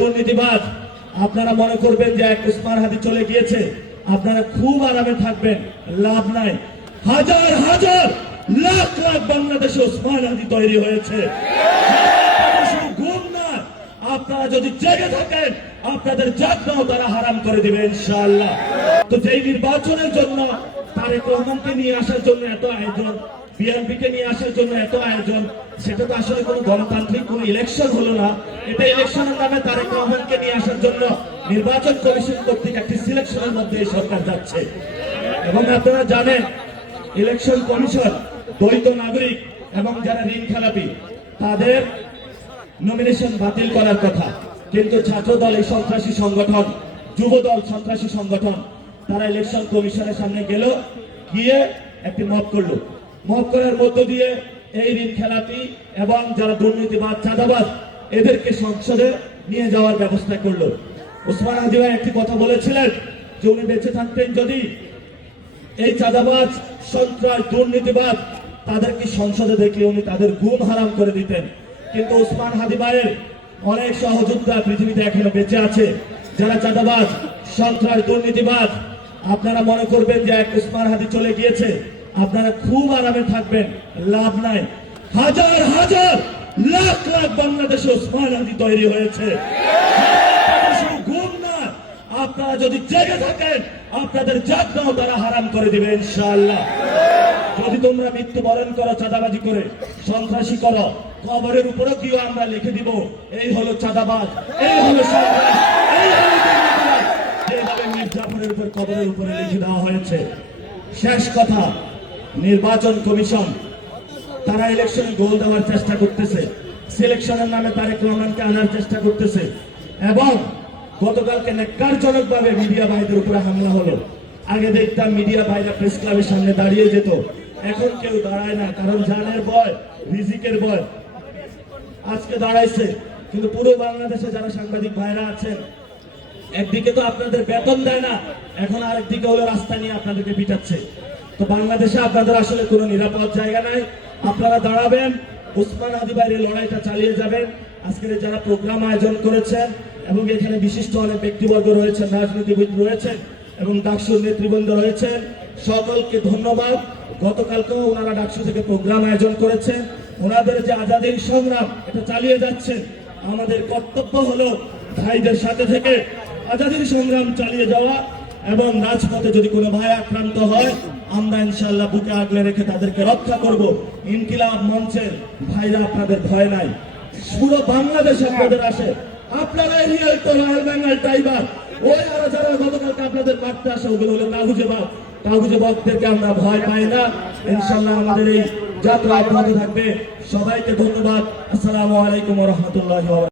দুর্নীতিবাদ আপনারা মনে করবেন যে এক উসমান হাদি চলে গিয়েছে, আপনারা খুব আরামে থাকবেন, লাভ নাই। হাজার হাজার লাখ লাখ বাংলাদেশে উসমান হাদি তৈরি হয়েছে। ঘুম না, আপনারা যদি জেগে থাকেন আপনাদের জাগনাও তারা হারাম করে দিবে ইনশাআল্লাহ। তো যেই নির্বাচনের জন্য তারেক রহমানকে নিয়ে আসার জন্য এত আয়োজন, বিএনপিকে নিয়ে আসার জন্য এত আয়োজন, সেটা তো আসলে কোনো গণতান্ত্রিক কোনো ইলেকশন হলো না। এটা ইলেকশনের নামে তারেক রহমানকে নিয়ে আসার জন্য নির্বাচন কমিশন কর্তৃক একটি সিলেকশনের মধ্যে এই সরকার যাচ্ছে। এবং আপনারা জানেন ইলেকশন কমিশন দ্বৈত নাগরিক এবং যারা ঋণ খেলাপি তাদের নমিনেশন বাতিল করার কথা, কিন্তু ছাত্রদল এই সন্ত্রাসী সংগঠন, যুবদল সন্ত্রাসী সংগঠন, তারা ইলেকশন কমিশনের সামনে গেল, গিয়ে একটি মব করলো। মব করার মধ্য দিয়ে এই ঋণ খেলাপি এবং যারা দুর্নীতিবাদ চাঁদাবাজ এদেরকে সংসদে নিয়ে যাওয়ার ব্যবস্থা করলো। উসমান হাদি ভাই একটি কথা বলেছিলেন যে উনি বেঁচে থাকতেন যদি এই চাঁদাবাজ সন্ত্রাস দুর্নীতিবাদ তাদেরকে সংসদে দেখলে উনি তাদের ঘুম হারাম করে দিতেন। কিন্তু উসমান হাদি ভাইয়ের অনেক সহযোদ্ধা পৃথিবীতে এখনো বেঁচে আছে, যারা চাঁদাবাজ সন্ত্রাস দুর্নীতিবাদ। আপনারা মনে করবেন যে এক উসমান হাদি চলে গিয়েছে, আপনারা খুব আরামে থাকবেন, লাভ নাই। হাজার হাজার লাখ লাখ বাংলাদেশে উসমান হাদি তৈরি হয়েছে। ঘুম না, আপনারা যদি জেগে থাকেন আপনাদের জাগনাও তারা হারাম করে দিবে ইনশাআল্লাহ। যদি তোমরা মৃত্যুবরণ করো চাঁদাবাজি করে, সন্ত্রাসী করো, কবরের উপরও কেউ আমরা লিখে দিব এই হলো চাঁদাবাজ, এই হলো সন্ত্রাস, এই হলো দুর্নীতিবাজ। যেভাবে মির্জাফরের উপর কবরের উপরে লিখে দেওয়া হয়েছে। শেষ কথা, নির্বাচন কমিশন তারা ইলেকশনে গোল দেওয়ার চেষ্টা করতেছে, সিলেকশনের নামে তারেক রহমানকে আনার চেষ্টা করতেছে। এবং গতকালকে নেককারজনক ভাবে মিডিয়া ভাইদের উপরে হামলা হলো। আগে দেখতাম মিডিয়া ভাইরা প্রেস ক্লাবের সামনে দাঁড়িয়ে যেত, এখন কেউ দাঁড়ায় না, কারণ জানের ভয়, রিজিকের ভয়। আজকে দাঁড়াইছে, কিন্তু পুরো বাংলাদেশে যারা সাংবাদিক ভাইরা আছেন, একদিকে তো আপনাদের বেতন দেয় না, এখন আরেকদিকে হলো রাস্তা নিয়ে আপনাদেরকে পিটাচ্ছে। তো বাংলাদেশে আপনাদের আসলে কোনো নিরাপদ জায়গা নাই। আপনারা দাঁড়াবেন, উসমান হাদি ভাইয়ের লড়াইটা চালিয়ে যাবেন। আজকের যারা প্রোগ্রাম আয়োজন করেছেন এবং এখানে বিশিষ্ট অনেক ব্যক্তিবর্গ রয়েছেন, রাজনীতিবিদ রয়েছেন এবং ডাকসুর নেতৃবৃন্দ রয়েছেন, সকলকে ধন্যবাদ। গতকালকেও ওনারা ডাকসু থেকে প্রোগ্রাম আয়োজন করেছেন, ওনাদের যে আজাদির সংগ্রাম এটা চালিয়ে যাচ্ছেন। আমাদের কর্তব্য হলো ভাইদের সাথে থেকে আজাদির সংগ্রাম চালিয়ে যাওয়া, এবং রাজপথে যদি কোনো ভাই আক্রান্ত হয় আমরা ইনশাআল্লাহ বুকে আগলে রেখে তাদেরকে রক্ষা করব। ইনকিলাব মঞ্চের ভাইরা আপনাদের ভয় নাই, পুরো বাংলাদেশ আপনাদের আসে। আপনারা রিয়েল তো রয়্যাল বেঙ্গল টাইগার, ওই আর যারা গতকালকে আপনাদের মারতে আসে ওগুলো হলো কাগুজেবাগদেরকে আমরা ভয় পাই না। ইনশাআল্লাহ আমাদের এই যাত্রা অব্যাহত থাকবে। সবাইকে ধন্যবাদ। আসসালামু আলাইকুম ওয়া রাহমাতুল্লাহি ওয়া বারাকাতুহু।